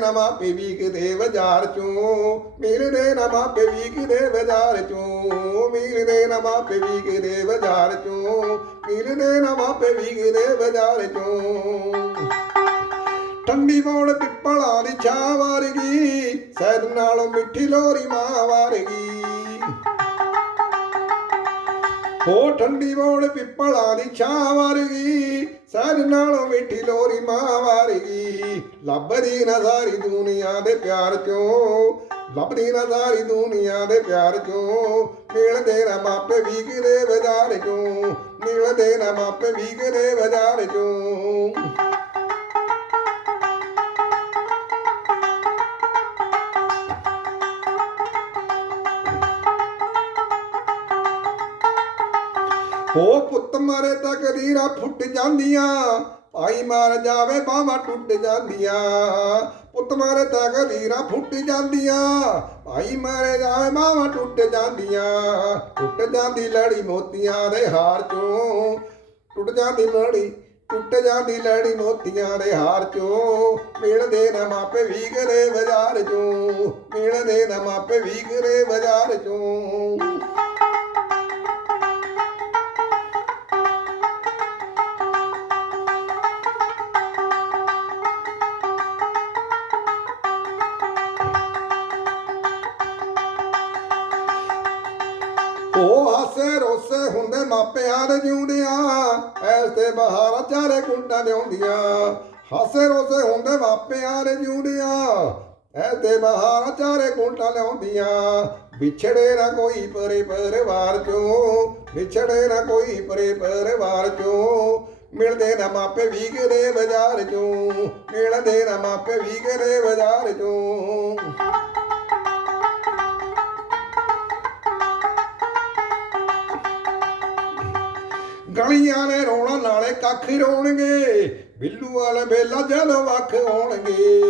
ਨਾ ਮਾਪੇ ਵੀ ਕਿਤੇ ਬਾਜ਼ਾਰ ਚੋਂ ਮਿਲਦੇ ਨਾ ਮਾਪੇ ਵੀ ਕਿਤੇ ਬਾਜ਼ਾਰ ਚੋਂ ਮਿਲਦੇ ਨਾ ਮਾਪੇ ਵੀ ਬਾਜ਼ਾਰ ਚੋਂ ਮਿਲਦੇ ਨਾ ਮਾਪੇ ਵੀ ਚੋਂ। ਠੰਡੀ ਬੋਲ ਪਿੱਪਲਾਂ ਦੀ ਛਾਂ ਵਰਗੀ, ਸੈਦ ਨਾਲੋਂ ਮਿੱਠੀ ਲੋਰੀ ਮਾਂ ਵਰਗੀ। ਹੋ ਠੰਡੀ ਬੋਲ ਪਿੱਪਲਾਂ ਦੀ ਛਾਂ ਵਰਗੀ ਸੈਦ ਨਾਲੋਂ ਮਿੱਠੀ ਲੋਰੀ ਮਾਂ ਵਰਗੀ ਲੱਭਦੀ ਨਾ ਸਾਰੀ ਦੁਨੀਆ ਦੇ ਪਿਆਰ ਚੋਂ। ਲੱਭਦੀ ਨਾ ਸਾਰੀ ਦੁਨੀਆ ਦੇ ਪਿਆਰ ਚੋਂ। ਮਿਲਦੇ ਨਾ ਮਾਪੇ ਵੀ ਕਿਤੇ ਬਾਜ਼ਾਰ ਚੋਂ। ਮਿਲਦੇ ਨਾ ਮਾਪੇ ਵੀ ਕਿਤੇ ਬਾਜ਼ਾਰ ਚੋਂ। ਹੋ ਪੁੱਤ ਮਾਰੇ ਤਾਂ ਕਦੀਰਾ ਫੁੱਟ ਜਾਂਦੀਆਂ, ਭਾਈ ਮਾਰ ਜਾਵੇ ਬਾਹਾਂ ਟੁੱਟ ਜਾਂਦੀਆਂ। ਪੁੱਤ ਮਾਰੇ ਤਾਂ ਕਦੀਰਾ ਫੁੱਟ ਜਾਂਦੀਆਂ, ਭਾਈ ਮਾਰੇ ਜਾਵੇ ਬਾਹਾਂ ਟੁੱਟ ਜਾਂਦੀਆਂ। ਟੁੱਟ ਜਾਂਦੀ ਲੜੀ ਮੋਤੀਆਂ ਦੇ ਹਾਰ ਚੋਂ, ਟੁੱਟ ਜਾਂਦੀ ਲੜੀ, ਟੁੱਟ ਜਾਂਦੀ ਲੜੀ ਮੋਤੀਆਂ ਦੇ ਹਾਰ ਚੋਂ। ਮਿਲਦੇ ਨਾ ਮਾਪੇ ਵੀਗਰੇ ਬਾਜ਼ਾਰ ਚੋਂ, ਮਿਲਦੇ ਨਾ ਮਾਪੇ ਵੀਗਰੇ ਬਾਜ਼ਾਰ ਚੋਂ। ਉਹ ਹਾਸੇ ਰੋਸੇ ਹੁੰਦੇ ਮਾਪਿਆਂ ਦੇ ਜਿਉਂਦਿਆਂ, ਐਸ ਤੇ ਬਹਾਰਾਂ ਚਾਰੇ ਕੁੰਡਾਂ ਲਿਆਉਂਦੀਆਂ। ਹਾਸੇ ਰੋਸੇ ਹੁੰਦੇ ਮਾਪਿਆਂ ਦੇ ਜਿਉਂਦਿਆਂ, ਐਸ ਤੇ ਬਹਾਰਾਂ ਚਾਰੇ ਕੁੰਡਾਂ ਲਿਆਉਂਦੀਆਂ। ਵਿਛੜੇ ਨਾ ਕੋਈ ਪਰੇ ਪਰਿਵਾਰ ਚੋਂ, ਵਿਛੜੇ ਨਾ ਕੋਈ ਪਰੇ ਪਰਿਵਾਰ ਚੋਂ। ਮਿਲਦੇ ਨਾ ਮਾਪੇ ਵੀਗਦੇ ਬਾਜ਼ਾਰ ਚੋਂ, ਮਿਲਦੇ ਨਾ ਮਾਪੇ ਵੀਗਦੇ ਬਾਜ਼ਾਰ ਚੋਂ। ਗਲੀਆਂ ਨੇ ਰੋਣਾ, ਨਾਲੇ ਕੱਖ ਰੋਣਗੇ। ਬਿੱਲੂ ਵਾਲੇ ਬੇਲਾ ਜਦੋਂ ਵੱਖ ਹੋਣਗੇ।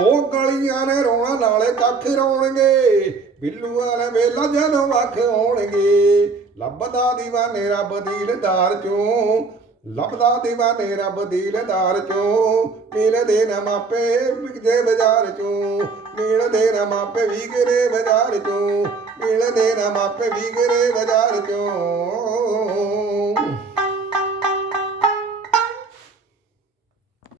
ਉਹ ਗਲੀਆਂ ਨੇ ਰੋਣਾ, ਨਾਲੇ ਕੱਖ ਰੋਣਗੇ। ਬਿੱਲੂ ਵਾਲੇ ਬੇਲਾ ਜਦੋਂ ਵੱਖ ਹੋਣਗੇ। ਲੱਭਦਾ ਦੀਵਾਨੇ ਰੱਬ ਦੀਲਦਾਰ ਚੋਂ। ਲੱਭਦਾ ਦੀਵਾਨੇ ਰੱਬ ਦੀਲਦਾਰ ਚੋਂ। ਮਿਲਦੇ ਨਾ ਮਾਪੇ ਵਿਕਦੇ ਬਾਜ਼ਾਰ ਚੋਂ। ਮਿਲਦੇ ਨਾ ਮਾਪੇ ਵਿਕਦੇ ਬਾਜ਼ਾਰ ਚੋਂ। ਮਿਲਦੇ ਨਾ ਮਾਪੇ ਵਿਕਦੇ ਬਾਜ਼ਾਰ ਚੋਂ।